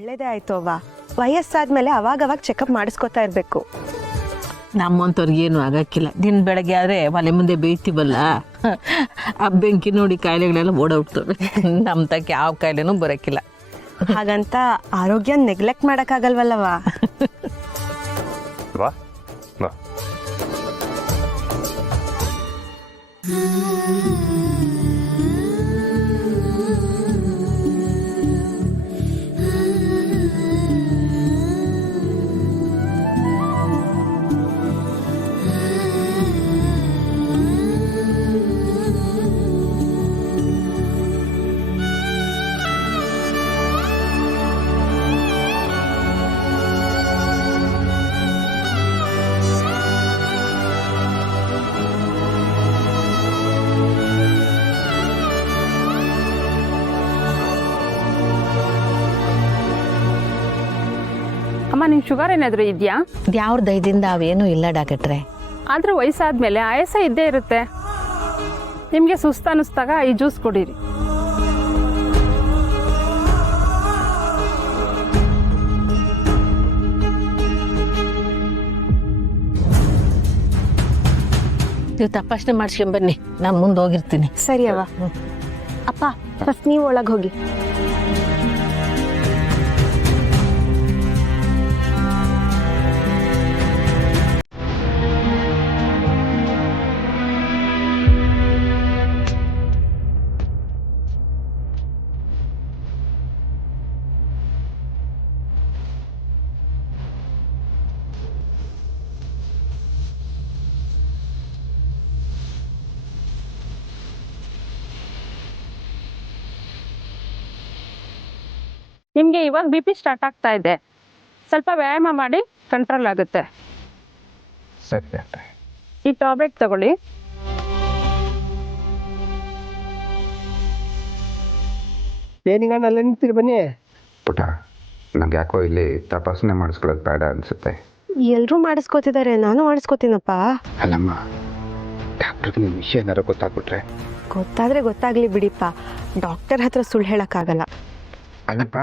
ಒಳ್ಳೇದೇ ಆಯ್ತು ಅವ್ವ. ವಯಸ್ಸಾದ್ಮೇಲೆ ಅವಾಗವಾಗ ಚೆಕಪ್ ಮಾಡಿಸ್ಕೊತಾ ಇರ್ಬೇಕು. ನಮ್ಮಂಥವ್ರಿಗೆ ಏನು ಆಗಕ್ಕಿಲ್ಲ. ದಿನ ಬೆಳಗ್ಗೆ ಆದರೆ ಮನೆ ಮುಂದೆ ಬೇಯ್ತೀವಲ್ಲ, ಆ ಬೆಂಕಿ ನೋಡಿ ಕಾಯಿಲೆಗಳೆಲ್ಲ ಓಡೋಗ್ತವೆ. ನಮ್ಮ ತಕ್ಕ ಯಾವ ಕಾಯಿಲೆನೂ ಬರೋಕ್ಕಿಲ್ಲ. ಹಾಗಂತ ಆರೋಗ್ಯ ನೆಗ್ಲೆಕ್ಟ್ ಮಾಡೋಕ್ಕಾಗಲ್ವಲ್ಲವ. ವಾ ಬಾ. ಅಮ್ಮ, ನಿಂಗೆ ಶುಗರ್ ಏನಾದರೂ ಇದೆಯಾ? ಯಾವ್ರ ದಯದಿಂದ ಅವೇನೂ ಇಲ್ಲ ಡಾಕ್ಟ್ರೆ. ಆದರೆ ವಯಸ್ಸಾದ್ಮೇಲೆ ಆಯಾಸ ಇದ್ದೇ ಇರುತ್ತೆ. ನಿಮಗೆ ಸುಸ್ತು ಅನ್ನಿಸ್ದಾಗ ಈ ಜ್ಯೂಸ್ ಕುಡೀರಿ. ನೀವು ತಪಾಸಣೆ ಮಾಡಿಸ್ಕೊಂಬನ್ನಿ, ನಾನು ಮುಂದೆ ಹೋಗಿರ್ತೀನಿ. ಸರಿ ಅವ್ವ. ಅಪ್ಪ ಫಸ್ಟ್ ನೀವು ಒಳಗೆ ಹೋಗಿ. ನಿಮಗೆ ಇವಾಗ BP ಸ್ಟಾರ್ಟ್ ಆಗ್ತಾ ಇದೆ. ಸ್ವಲ್ಪ ವ್ಯಾಯಾಮ ಮಾಡಿ ಕಂಟ್ರೋಲ್ ಆಗುತ್ತೆ. ಸರಿ ಡಾಕ್ಟ್ರೆ. ಈ ಟ್ಯಾಬ್ಲೆಟ್ ತಗೊಳ್ಳಿ. ಏನಿಗ ಅಲ್ಲೇ ನಿಂತೀರಿ, ಬನ್ನಿ. ಪುಟ, ನಂಗೆ ಯಾಕೋ ಇಲ್ಲಿ ತಪಾಸಣೆ ಮಾಡಿಸ್ಕೊಳ್ಳೋದು ಬೇಡ ಅನಿಸುತ್ತೆ. ಎಲ್ಲರೂ ಮಾಡಿಸ್ಕೋತಿದ್ದಾರೆ, ನಾನು ಮಾಡಿಸ್ಕೋತೀನಪ್ಪ. ಅಲ್ಲಮ್ಮ, ಡಾಕ್ಟ್ರಿಗೆ ನಿಮ್ಮ ವಿಷಯ ಏನಾರು ಗೊತ್ತಾಗ್ಬಿಟ್ರೆ? ಗೊತ್ತಾದ್ರೆ ಗೊತ್ತಾಗ್ಲಿ ಬಿಡಿಪ್ಪ, ಡಾಕ್ಟರ್ ಹತ್ರ ಸುಳ್ಳು ಹೇಳಕ್ಕಾಗಲ್ಲ. ಅಲ್ಲಪ್ಪ,